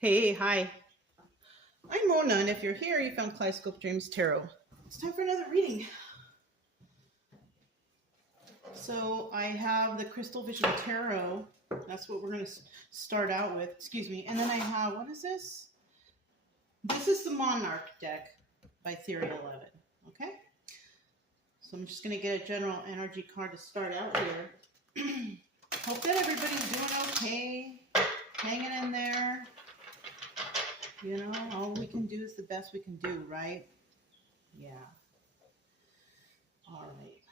Hey, hi. I'm Mona, and if you're here, you found Kaleidoscope Dreams Tarot. It's time for another reading. So I have the Crystal Vision Tarot. That's what we're going to start out with. Excuse me. And then I have, what is this? This is the Monarch deck by Theory 11. Okay? So I'm just going to get a general energy card to start out here. Hope that everybody's doing okay. Hanging in there. You know, all we can do is the best we can do, right? Yeah. All right.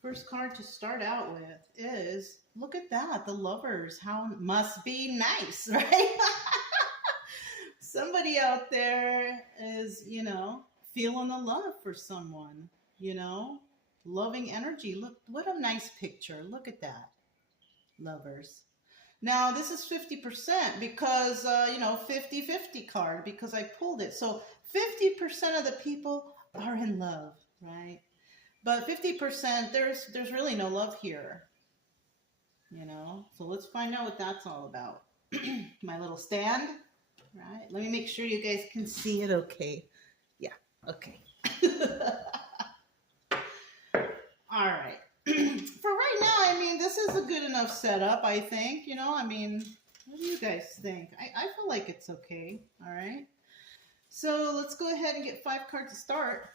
First card to start out with is, look at that, the Lovers. How must be nice, right? Somebody out there is, feeling the love for someone, loving energy. Look, what a nice picture. Look at that. Lovers. Now, this is 50% because, 50-50 card because I pulled it. So 50% of the people are in love, right? But 50%, there's really no love here, So let's find out what that's all about. My little stand, right? Let me make sure you guys can see it okay. Yeah, okay. All right. For right now, this is a good enough setup, I think. What do you guys think? I feel like it's okay. All right. So let's go ahead and get 5 cards to start.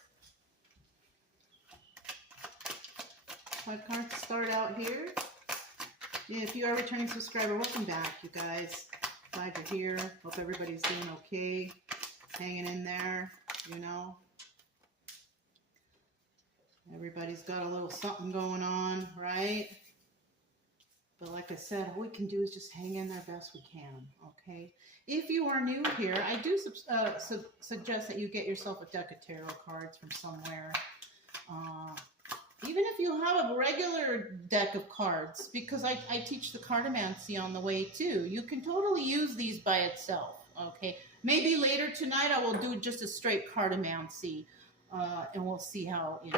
5 cards to start out here. If you are a returning subscriber, welcome back, you guys. Glad you're here. Hope everybody's doing okay. Hanging in there, Everybody's got a little something going on, right? But like I said, all we can do is just hang in there best we can, okay? If you are new here, I do suggest that you get yourself a deck of tarot cards from somewhere. Even if you have a regular deck of cards, because I teach the cartomancy on the way too. You can totally use these by itself, okay? Maybe later tonight I will do just a straight cartomancy. And we'll see how you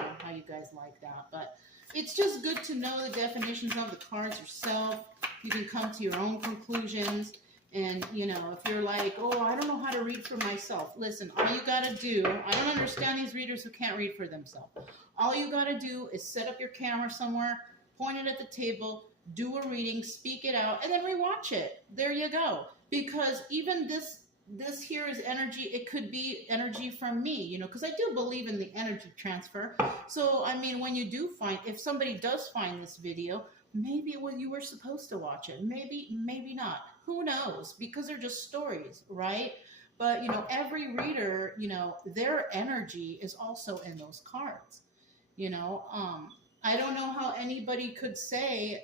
guys like that. But it's just good to know the definitions of the cards yourself. You can come to your own conclusions. And, if you're like, oh, I don't know how to read for myself. Listen, all you got to do, I don't understand these readers who can't read for themselves. All you got to do is set up your camera somewhere, point it at the table, do a reading, speak it out, and then rewatch it. There you go. Because even this here is energy. It could be energy from me, because I do believe in the energy transfer. So, when you do if somebody does find this video, maybe you were supposed to watch it. Maybe not. Who knows? Because they're just stories, right? But, every reader, their energy is also in those cards, I don't know how anybody could say,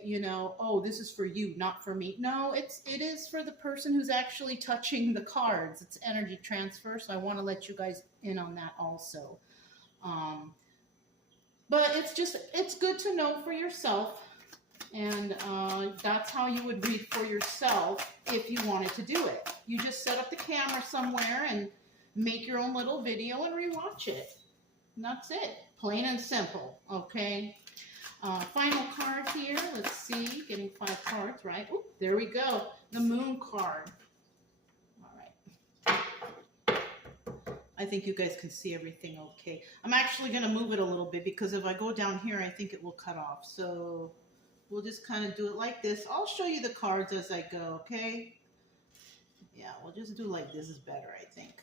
oh, this is for you, not for me. No, it is for the person who's actually touching the cards. It's energy transfer, so I want to let you guys in on that also. But it's good to know for yourself, and that's how you would read for yourself if you wanted to do it. You just set up the camera somewhere and make your own little video and rewatch it. And that's it. Plain and simple, okay? Final card here. Let's see. Getting 5 cards, right? Oh, there we go. The Moon card. All right. I think you guys can see everything okay. I'm actually going to move it a little bit because if I go down here, I think it will cut off. So we'll just kind of do it like this. I'll show you the cards as I go, okay? Yeah, we'll just do like this is better, I think.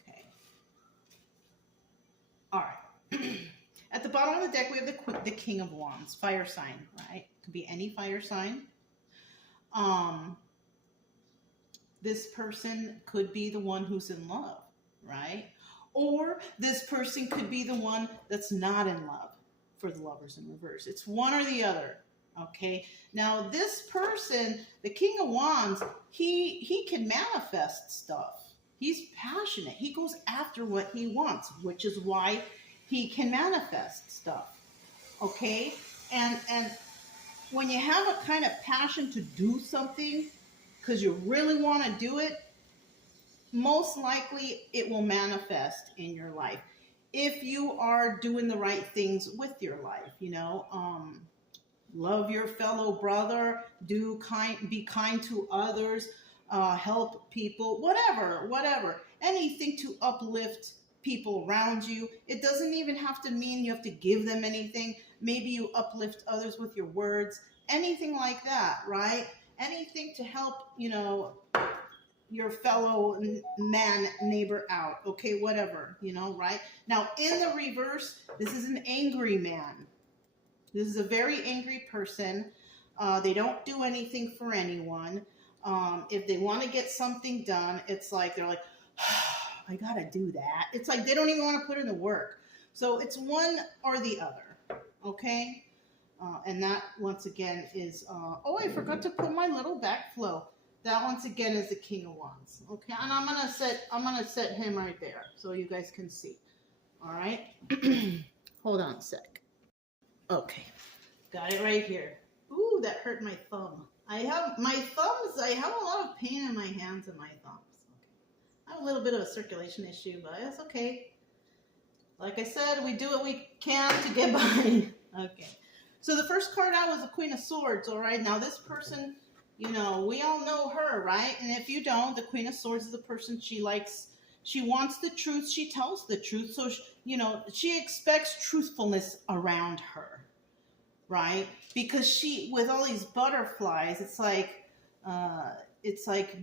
Okay. All right. At the bottom of the deck, we have the King of Wands, fire sign, right? Could be any fire sign. This person could be the one who's in love, right? Or this person could be the one that's not in love for the Lovers in reverse. It's one or the other, okay? Now, this person, the King of Wands, he can manifest stuff. He's passionate. He goes after what he wants, which is why he can manifest stuff, okay? And when you have a kind of passion to do something because you really want to do it, most likely it will manifest in your life. If you are doing the right things with your life, love your fellow brother, be kind to others, help people, whatever. Anything to uplift people around you. It doesn't even have to mean you have to give them anything. Maybe you uplift others with your words, anything like that, right? Anything to help, your fellow man, neighbor out, okay, whatever, right? Now, in the reverse, this is an angry man. This is a very angry person. They don't do anything for anyone. If they want to get something done, it's like they're like, I gotta do that. It's like they don't even want to put in the work. So it's one or the other, okay? And that once again is, oh, I forgot to put my little backflow. That once again is the King of Wands, okay? And I'm gonna set him right there so you guys can see. All right, hold on a sec. Okay, got it right here. Ooh, that hurt my thumb. I have a lot of pain in my hands and my thumbs. Okay. I have a little bit of a circulation issue, but it's okay. Like I said, we do what we can to get by. Okay. So the first card out was the Queen of Swords, all right? Now this person, we all know her, right? And if you don't, the Queen of Swords is the person she likes. She wants the truth. She tells the truth. So, she expects truthfulness around her, right? Because with all these butterflies, it's like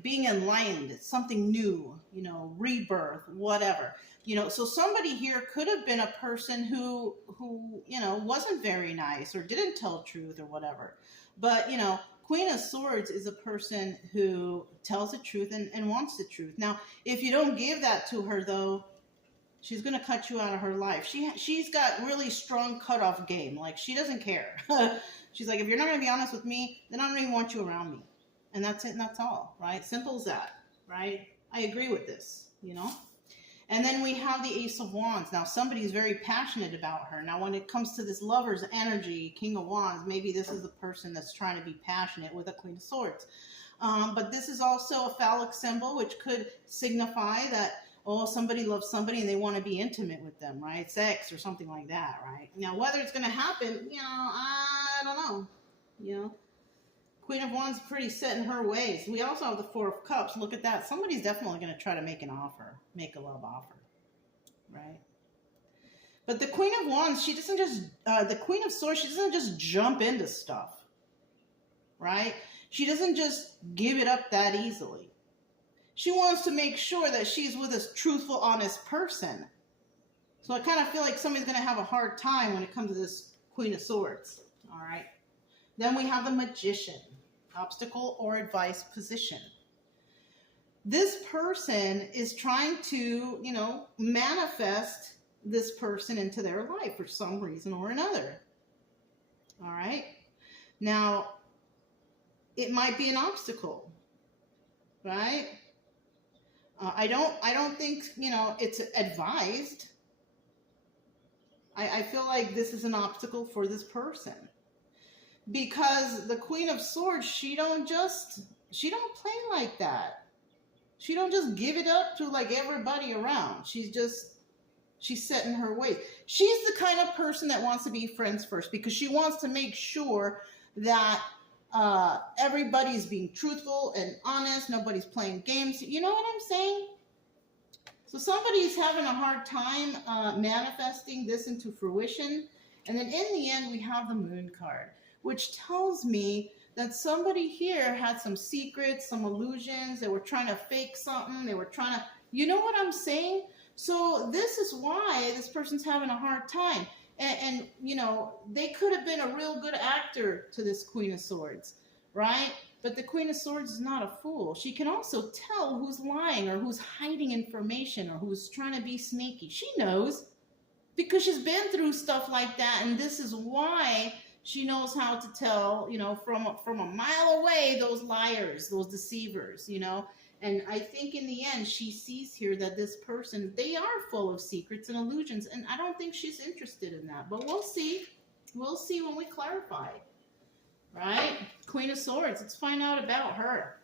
being enlightened. It's something new, rebirth, whatever. So somebody here could have been a person who wasn't very nice or didn't tell truth or whatever. But, Queen of Swords is a person who tells the truth and wants the truth. Now, if you don't give that to her, though, she's going to cut you out of her life. She's got really strong cutoff game. Like, she doesn't care. She's like, if you're not going to be honest with me, then I don't even want you around me. And that's it, and that's all, right? Simple as that, right? I agree with this, And then we have the Ace of Wands. Now, somebody's very passionate about her. Now, when it comes to this lover's energy, King of Wands, maybe this is the person that's trying to be passionate with a Queen of Swords. But this is also a phallic symbol, which could signify that, somebody loves somebody and they want to be intimate with them, right? Sex or something like that, right? Now, whether it's going to happen, I don't know, Queen of Wands pretty set in her ways. We also have the Four of Cups. Look at that. Somebody's definitely going to try to make a love offer, right? But the Queen of Wands, she doesn't just, the Queen of Swords, she doesn't just jump into stuff, right? She doesn't just give it up that easily. She wants to make sure that she's with a truthful, honest person. So I kind of feel like somebody's going to have a hard time when it comes to this Queen of Swords, all right? Then we have the Magician, obstacle or advice position. This person is trying to, manifest this person into their life for some reason or another. All right. Now, it might be an obstacle, right? I don't think, it's advised. I feel like this is an obstacle for this person. Because the Queen of Swords, she don't play like that. She don't just give it up to like everybody around. She's set in her ways. She's the kind of person that wants to be friends first because she wants to make sure that everybody's being truthful and honest. Nobody's playing games. You know what I'm saying? So somebody's having a hard time manifesting this into fruition. And then in the end, we have the Moon card, which tells me that somebody here had some secrets, some illusions. They were trying to fake something. They were trying to, you know what I'm saying? So this is why this person's having a hard time. And they could have been a real good actor to this Queen of Swords, right? But the Queen of Swords is not a fool. She can also tell who's lying or who's hiding information or who's trying to be sneaky. She knows because she's been through stuff like that. And this is why she knows how to tell, from a mile away, those liars, those deceivers, And I think in the end, she sees here that this person, they are full of secrets and illusions. And I don't think she's interested in that. But we'll see. We'll see when we clarify. Right? Queen of Swords. Let's find out about her.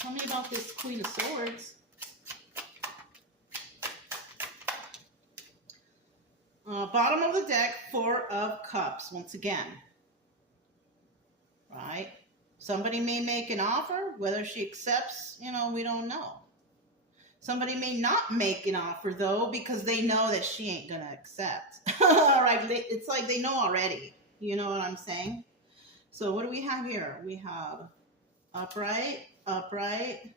Tell me about this Queen of Swords. Bottom of the deck, Four of Cups. Once again. Right? Somebody may make an offer, whether she accepts, we don't know. Somebody may not make an offer, though, because they know that she ain't going to accept. All right, it's like they know already. You know what I'm saying? So what do we have here? We have upright, upright.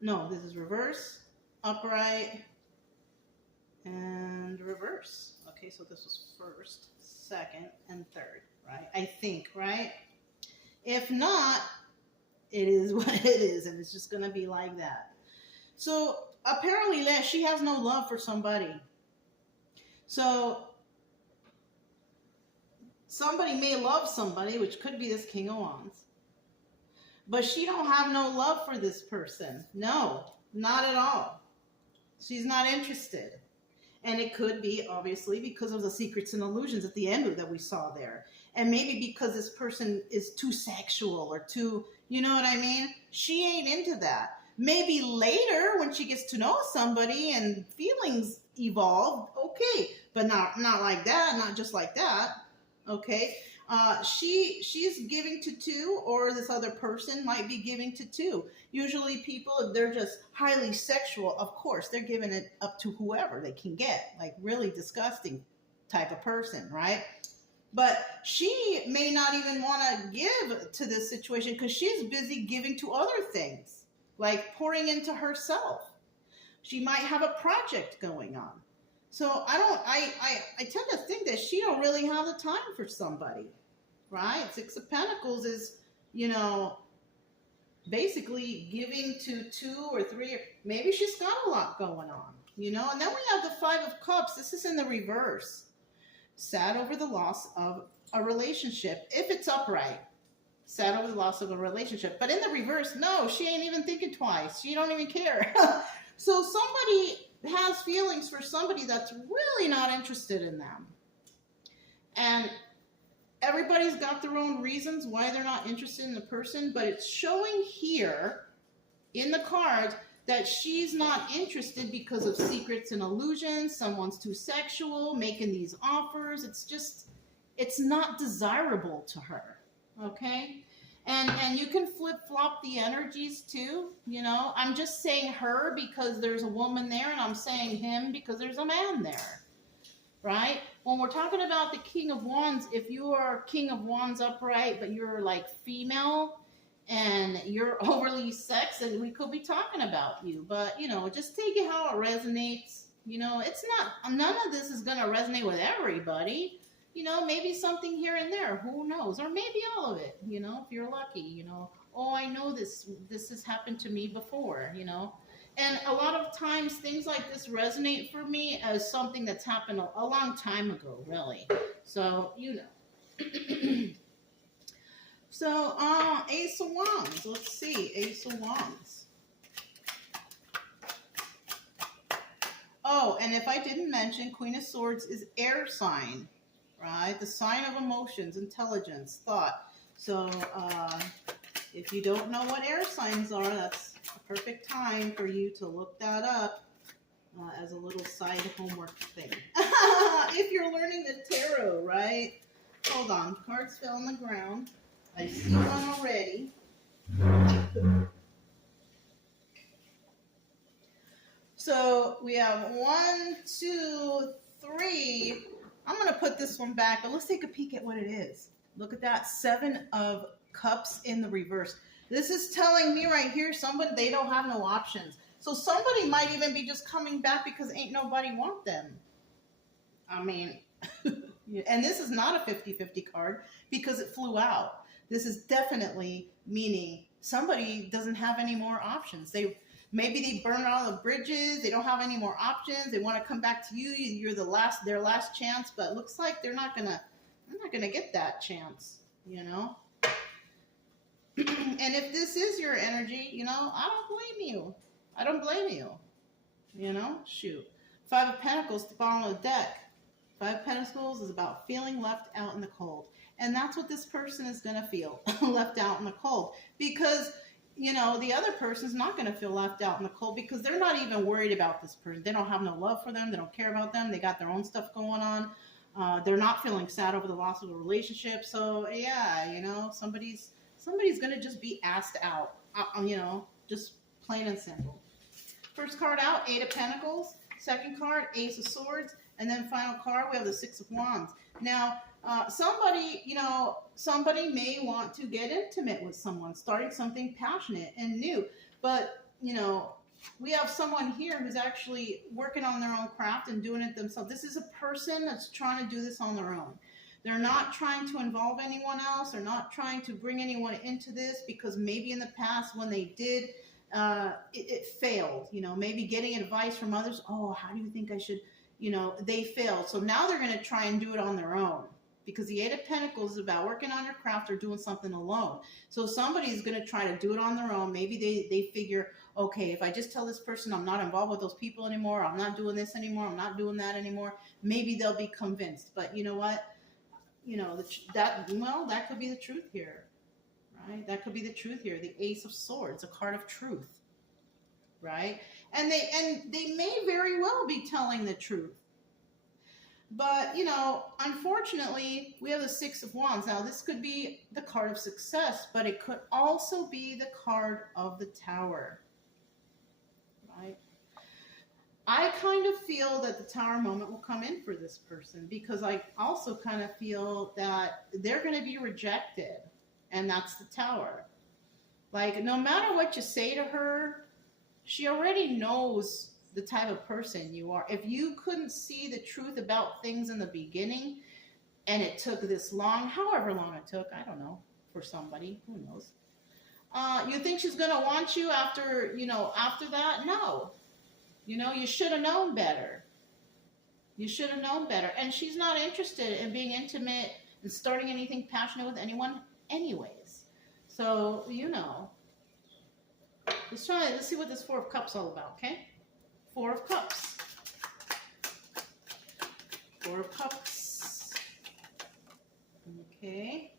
No, this is reverse, upright, and reverse. Okay, so this was first, second, and third, right? I think, right? If not, it is what it is, and it's just going to be like that. So apparently, she has no love for somebody. So somebody may love somebody, which could be this King of Wands, but she don't have no love for this person. No, not at all. She's not interested. And it could be, obviously, because of the secrets and illusions at the end that we saw there. And maybe because this person is too sexual or too, you know what I mean? She ain't into that. Maybe later when she gets to know somebody and feelings evolve, okay. But not like that, not just like that, okay? She's giving to two, or this other person might be giving to two. Usually people, if they're just highly sexual, of course, they're giving it up to whoever they can get, like really disgusting type of person, right? But she may not even want to give to this situation because she's busy giving to other things, like pouring into herself. She might have a project going on. So I tend to think that she don't really have the time for somebody, right? Six of Pentacles is, basically giving to two or three, maybe she's got a lot going on, and then we have the Five of Cups. This is in the reverse. Sad over the loss of a relationship, if it's upright. Sad over the loss of a relationship. But in the reverse, no, she ain't even thinking twice. She don't even care. So somebody has feelings for somebody that's really not interested in them. And everybody's got their own reasons why they're not interested in the person, but it's showing here in the cards that she's not interested because of secrets and illusions. Someone's too sexual, making these offers. It's not desirable to her, okay? And you can flip-flop the energies too, I'm just saying her because there's a woman there, and I'm saying him because there's a man there, right? When we're talking about the King of Wands, if you are King of Wands upright, but you're like female and you're overly sexy, we could be talking about you. But, just take it how it resonates. It's not, none of this is going to resonate with everybody. Maybe something here and there, who knows? Or maybe all of it, if you're lucky, oh, I know this has happened to me before, And a lot of times things like this resonate for me as something that's happened a long time ago, really. So, So, Ace of Wands. Let's see. Ace of Wands. Oh, and if I didn't mention, Queen of Swords is air sign, right? The sign of emotions, intelligence, thought. So, if you don't know what air signs are, that's a perfect time for you to look that up as a little side homework thing. If you're learning the tarot, right? Hold on. Cards fell on the ground. I see one already. So we have 1, 2, 3. I'm going to put this one back, but let's take a peek at what it is. Look at that. 7 of Cups in the reverse. This is telling me right here, they don't have no options. So somebody might even be just coming back because ain't nobody want them. I mean, and this is not a 50-50 card because it flew out. This is definitely meaning somebody doesn't have any more options. Maybe they burn all the bridges. They don't have any more options. They want to come back to you. You're their last chance, but it looks like they're not gonna get that chance, And if this is your energy, I don't blame you. Shoot. 5 of Pentacles, the bottom of the deck. 5 of Pentacles is about feeling left out in the cold. And that's what this person is going to feel, left out in the cold. Because, the other person's not going to feel left out in the cold because they're not even worried about this person. They don't have no love for them. They don't care about them. They got their own stuff going on. They're not feeling sad over the loss of a relationship. So, yeah, somebody's Somebody's going to just be asked out, just plain and simple. First card out, Eight of Pentacles. Second card, Ace of Swords. And then final card, we have the Six of Wands. Now, somebody may want to get intimate with someone, starting something passionate and new. But, we have someone here who's actually working on their own craft and doing it themselves. This is a person that's trying to do this on their own. They're not trying to involve anyone else. They're not trying to bring anyone into this because maybe in the past when they did, it failed. Maybe getting advice from others. Oh, how do you think I should, they failed. So now they're going to try and do it on their own. Because the Eight of Pentacles is about working on your craft or doing something alone. So somebody's going to try to do it on their own. Maybe they figure, okay, if I just tell this person I'm not involved with those people anymore, I'm not doing this anymore, I'm not doing that anymore, maybe they'll be convinced. But you know what? That could be the truth here, right? That could be the truth here. The Ace of Swords, a card of truth, right? And they may very well be telling the truth. But, unfortunately, we have the Six of Wands. Now, this could be the card of success, but it could also be the card of the Tower, right? I kind of feel that the Tower moment will come in for this person because I also kind of feel that they're going to be rejected, and that's the Tower. Like, no matter what you say to her, she already knows the type of person you are. If you couldn't see the truth about things in the beginning and it took this long, however long it took, I don't know, for somebody, who knows. You think she's going to want you after that? No. You should have known better. You should have known better. And she's not interested in being intimate and starting anything passionate with anyone anyways. So, let's see what this Four of Cups is all about, okay? Four of Cups. Four of Cups. Okay.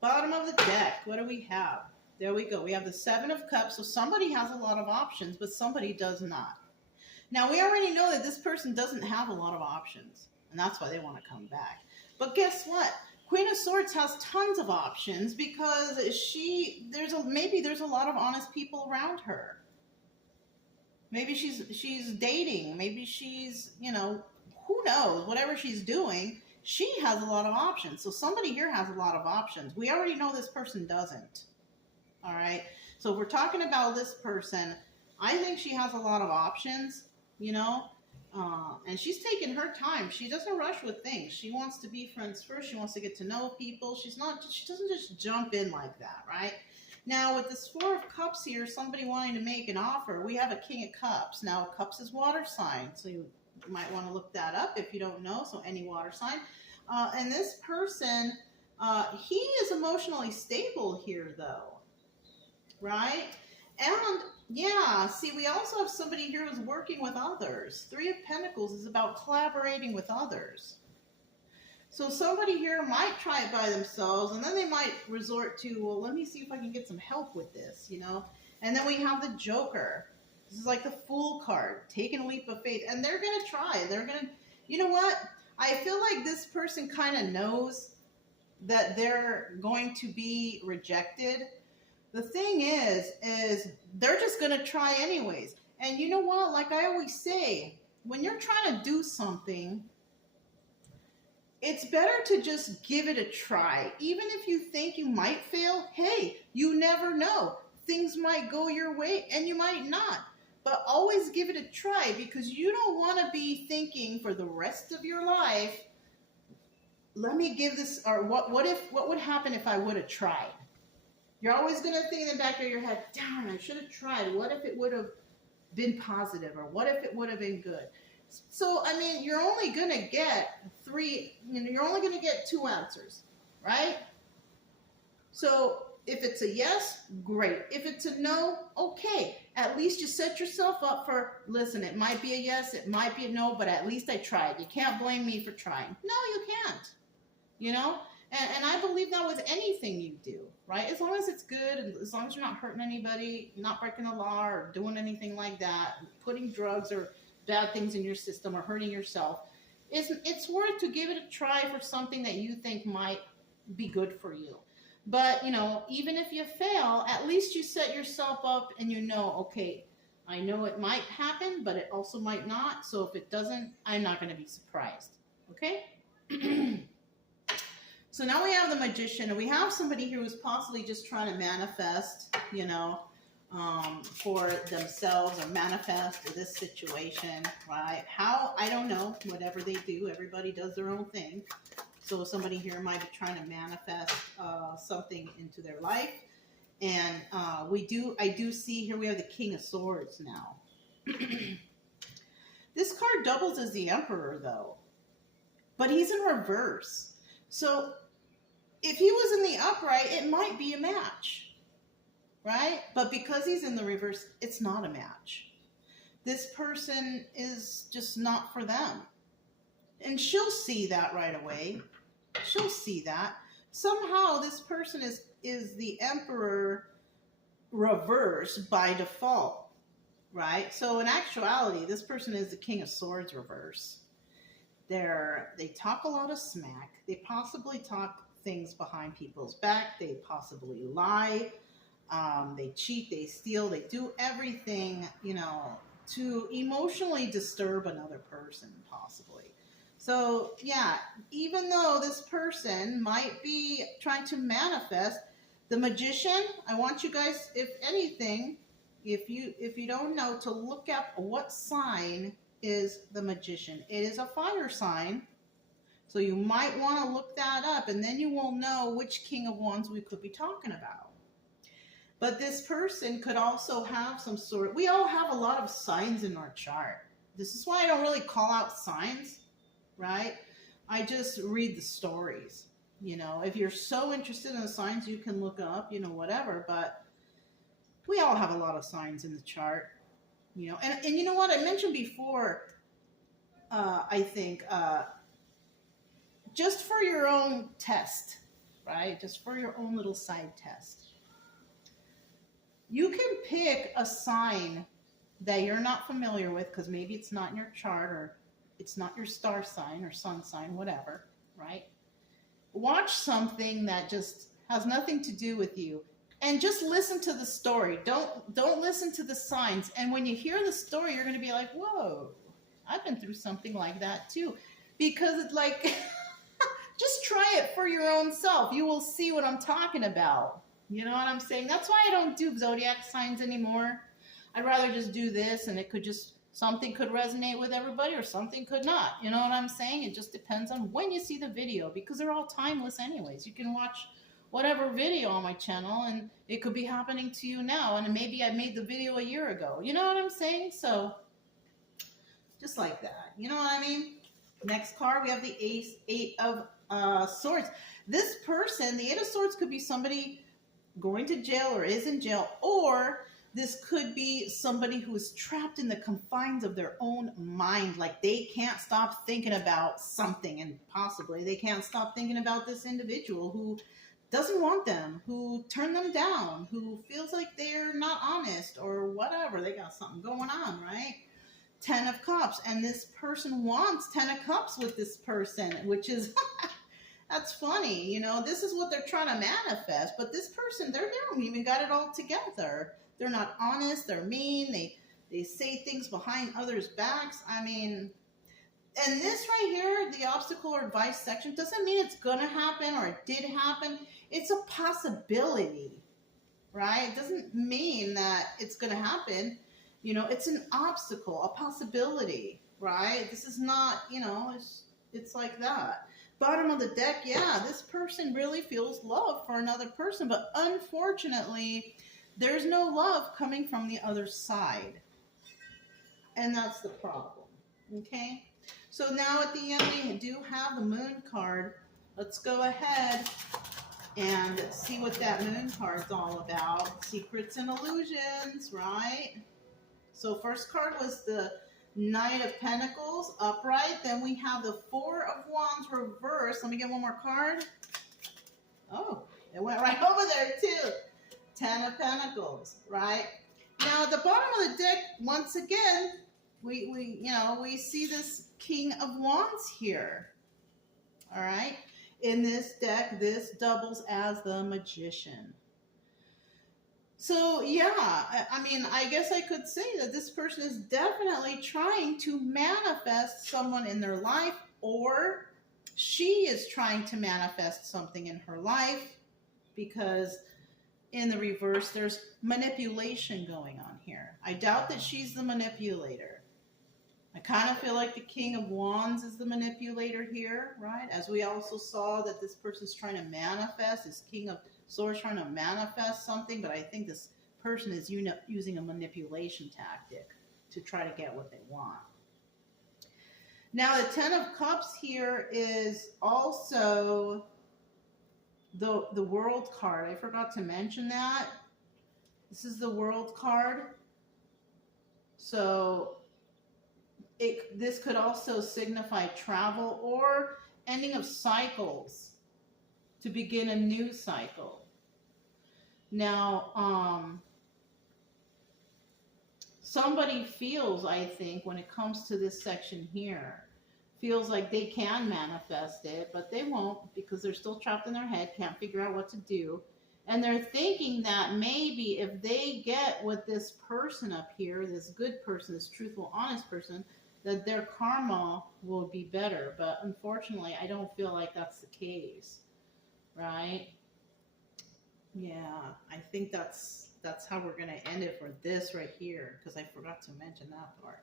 Bottom of the deck. What do we have? There we go. We have the Seven of Cups. So somebody has a lot of options, but somebody does not. Now, we already know that this person doesn't have a lot of options, and that's why they want to come back. But guess what? Queen of Swords has tons of options because maybe there's a lot of honest people around her. Maybe she's dating. Maybe she's, who knows, whatever she's doing, she has a lot of options. So somebody here has a lot of options. We already know this person doesn't. All right. So if we're talking about this person, I think she has a lot of options, and she's taking her time. She doesn't rush with things. She wants to be friends first. She wants to get to know people. She doesn't just jump in like that, right? Now, with this Four of Cups here, somebody wanting to make an offer, we have a King of Cups. Now, Cups is water sign, so you might want to look that up if you don't know, so any water sign. And this person, he is emotionally stable here, though, right? And yeah, see, we also have somebody here who's working with others. Three of Pentacles is about collaborating with others. So somebody here might try it by themselves, and then they might resort to, well, let me see if I can get some help with this, And then we have the Joker. This is like the Fool card, taking a leap of faith. And they're going to try. They're going to, you know what? I feel like this person kind of knows that they're going to be rejected. The thing is they're just going to try anyways. And you know what? Like I always say, when you're trying to do something, it's better to just give it a try. Even if you think you might fail, hey, you never know. Things might go your way and you might not. But always give it a try because you don't want to be thinking for the rest of your life, let me give this, or what would happen if I would have tried? You're always going to think in the back of your head, darn, I should have tried. What if it would have been positive? Or what if it would have been good? So, I mean, you're only going to get you're only going to get two answers, right? So, if it's a yes, great. If it's a no, okay. At least you set yourself up for, listen, it might be a yes, it might be a no, but at least I tried. You can't blame me for trying. No, you can't, And I believe that with anything you do, right? As long as it's good, and as long as you're not hurting anybody, not breaking the law or doing anything like that, putting drugs or bad things in your system or hurting yourself, it's worth to give it a try for something that you think might be good for you. But, you know, even if you fail, at least you set yourself up and you know, okay, I know it might happen, but it also might not. So if it doesn't, I'm not going to be surprised. Okay? So now we have the magician, and we have somebody here who's possibly just trying to manifest, you know, for themselves or manifest this situation, right? How? I don't know. Whatever they do, everybody does their own thing. So somebody here might be trying to manifest something into their life. And I do see here we have the King of Swords now. This card doubles as the Emperor, though. But he's in reverse. So if he was in the upright, it might be a match, right? But because he's in the reverse, it's not a match. This person is just not for them. And she'll see that right away. She'll see that. Somehow this person is the Emperor reverse by default, right? So in actuality, this person is the King of Swords reverse. They talk a lot of smack. They possibly talk things behind people's back. They possibly lie. They cheat. They steal. They do everything, you know, to emotionally disturb another person, possibly. So, yeah, even though this person might be trying to manifest, the magician, I want you guys, if anything, if you don't know, to look up what sign is the magician. It is a fire sign. So you might want to look that up, and then you will know which King of Wands we could be talking about. But this person could also have some sort we all have a lot of signs in our chart. This is why I don't really call out signs, right? I just read the stories. You know, if you're so interested in the signs, you can look up, you know, whatever. But we all have a lot of signs in the chart, you know. And you know what? I mentioned before, I think, just for your own test, right? Just for your own little side test. You can pick a sign that you're not familiar with because maybe it's not in your chart or it's not your star sign or sun sign, whatever, right? Watch something that just has nothing to do with you and just listen to the story. Don't listen to the signs. And when you hear the story, you're going to be like, whoa, I've been through something like that too. Because it's like, just try it for your own self. You will see what I'm talking about. You know what I'm saying? That's why I don't do zodiac signs anymore. I'd rather just do this, and it could just, something could resonate with everybody or something could not. You know what I'm saying? It just depends on when you see the video, because they're all timeless anyways. You can watch whatever video on my channel, and it could be happening to you now, and maybe I made the video a year ago. You know what I'm saying? So, just like that. You know what I mean? Next card, we have the Eight of Swords. This person, the Eight of Swords, could be somebody going to jail or is in jail, or this could be somebody who is trapped in the confines of their own mind, like they can't stop thinking about something, and possibly they can't stop thinking about this individual who doesn't want them, who turned them down, who feels like they're not honest or whatever. They got something going on, right? 10 of Cups, and this person wants 10 of Cups with this person, which is that's funny, you know. This is what they're trying to manifest, but this person, they don't even got it all together. They're not honest, they're mean, they say things behind others' backs. I mean, and this right here, the obstacle or advice section, doesn't mean it's gonna happen or it did happen. It's a possibility, right? It doesn't mean that it's gonna happen. You know, it's an obstacle, a possibility, right? This is not, you know, it's like that. Bottom of the deck, yeah, this person really feels love for another person, but unfortunately, there's no love coming from the other side. And that's the problem, okay? So now at the end, we do have the Moon card. Let's go ahead and see what that Moon card's all about. Secrets and illusions, right? So first card was the Knight of Pentacles upright. Then we have the Four of Wands reversed. Let me get one more card. Oh, it went right over there too. 10 of Pentacles, right? Now at the bottom of the deck, once again, we see this King of Wands here. All right. In this deck, this doubles as the Magician. So yeah, I mean, I guess I could say that this person is definitely trying to manifest someone in their life, or she is trying to manifest something in her life, because in the reverse, there's manipulation going on here. I doubt that she's the manipulator. I kind of feel like the King of Wands is the manipulator here, right? As we also saw that this person's trying to manifest, this King of Swords trying to manifest something, but I think this person is using a manipulation tactic to try to get what they want. Now, the Ten of Cups here is also the World card. I forgot to mention that. This is the World card. So this could also signify travel or ending of cycles to begin a new cycle. Now, somebody feels, I think, when it comes to this section here, feels like they can manifest it, but they won't, because they're still trapped in their head, can't figure out what to do. And they're thinking that maybe if they get with this person up here, this good person, this truthful, honest person, that their karma will be better. But unfortunately, I don't feel like that's the case, right? Yeah, I think that's how we're going to end it for this right here, because I forgot to mention that part.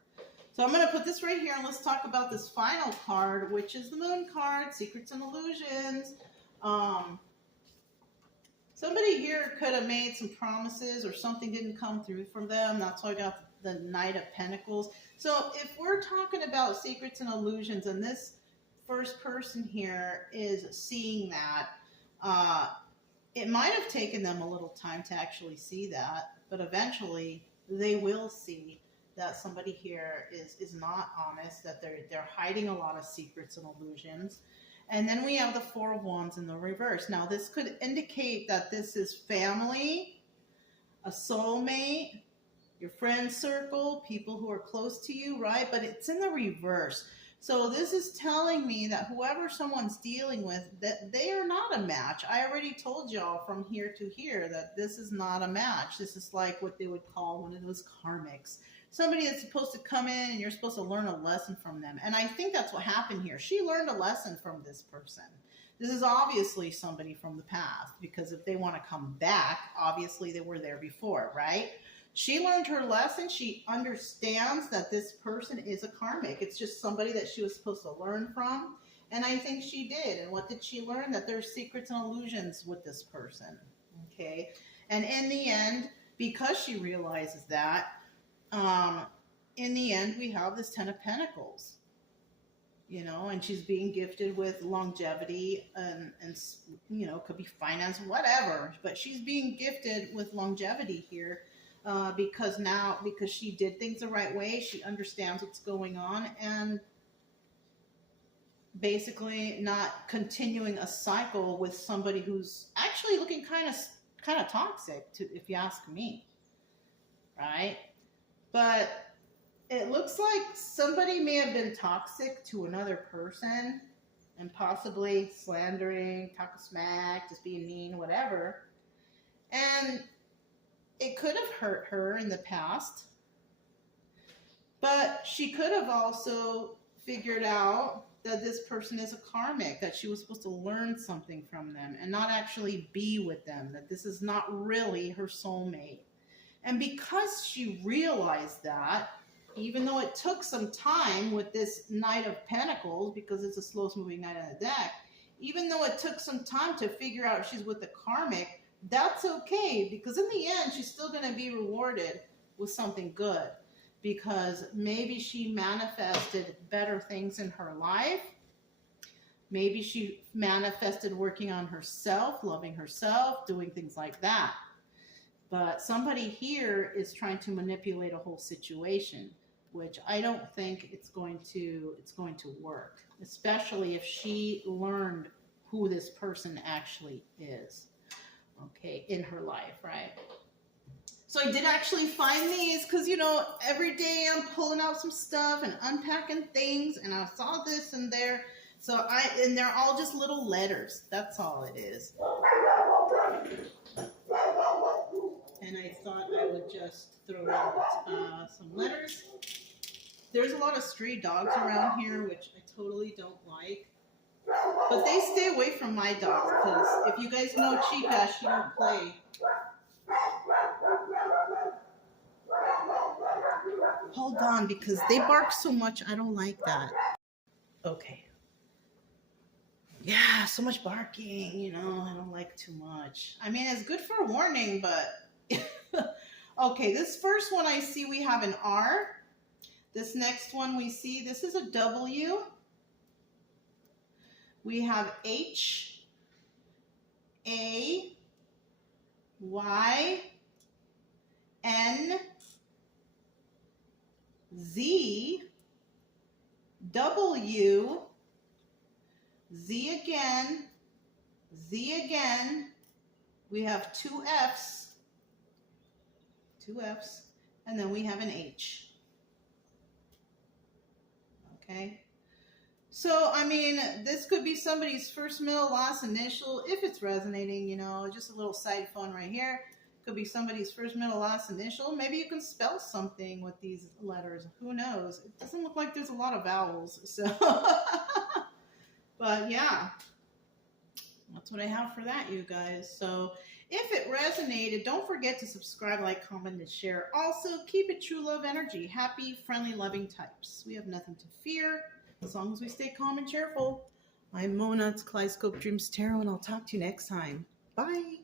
So I'm going to put this right here, and let's talk about this final card, which is the Moon card, Secrets and Illusions. Somebody here could have made some promises, or something didn't come through for them. That's why I got the Knight of Pentacles. So if we're talking about secrets and illusions, and this first person here is seeing that, it might have taken them a little time to actually see that, but eventually they will see that somebody here is not honest, that they're hiding a lot of secrets and illusions. And then we have the Four of Wands in the reverse. Now, this could indicate that this is family, a soulmate, your friend circle, people who are close to you, right? But it's in the reverse. So this is telling me that whoever someone's dealing with, that they are not a match. I already told y'all from here to here that this is not a match. This is like what they would call one of those karmics. Somebody that's supposed to come in and you're supposed to learn a lesson from them. And I think that's what happened here. She learned a lesson from this person. This is obviously somebody from the past, because if they want to come back, obviously they were there before, right? She learned her lesson. She understands that this person is a karmic. It's just somebody that she was supposed to learn from. And I think she did. And what did she learn? That there's secrets and illusions with this person. Okay. And in the end, because she realizes that, in the end, we have this Ten of Pentacles, you know, and she's being gifted with longevity and you know, could be finance, whatever, but she's being gifted with longevity here, because she did things the right way. She understands what's going on, and basically not continuing a cycle with somebody who's actually looking kind of toxic, if you ask me, right? But it looks like somebody may have been toxic to another person and possibly slandering, talking smack, just being mean, whatever. And it could have hurt her in the past. But she could have also figured out that this person is a karmic, that she was supposed to learn something from them and not actually be with them, that this is not really her soulmate. And because she realized that, even though it took some time with this Knight of Pentacles, because it's the slowest moving knight on the deck, even though it took some time to figure out she's with the karmic, that's okay, because in the end, she's still going to be rewarded with something good, because maybe she manifested better things in her life. Maybe she manifested working on herself, loving herself, doing things like that. But somebody here is trying to manipulate a whole situation, which I don't think it's going to work, especially if she learned who this person actually is, okay, in her life, right? So I did actually find these because, you know, every day I'm pulling out some stuff and unpacking things, and I saw this in there. So and they're all just little letters. That's all it is. And I thought I would just throw out some letters. There's a lot of stray dogs around here, which I totally don't like. But they stay away from my dogs, because if you guys know Cheap Ash, you don't play. Hold on, because they bark so much, I don't like that. Okay. Yeah, so much barking, you know, I don't like too much. I mean, it's good for a warning, but... Okay, this first one I see we have an R. This next one we see, this is a W. We have H, A, Y, N, Z, W, Z again, Z again. We have two Fs, and then we have an H. Okay. So, I mean, this could be somebody's first, middle, last initial, if it's resonating, you know, just a little side fun right here. Could be somebody's first, middle, last initial. Maybe you can spell something with these letters. Who knows? It doesn't look like there's a lot of vowels, so. But yeah, that's what I have for that, you guys. So if it resonated, don't forget to subscribe, like, comment, and share. Also, keep it true love energy. Happy, friendly, loving types. We have nothing to fear as long as we stay calm and cheerful. I'm Mona. It's Kaleidoscope Dreams Tarot, and I'll talk to you next time. Bye.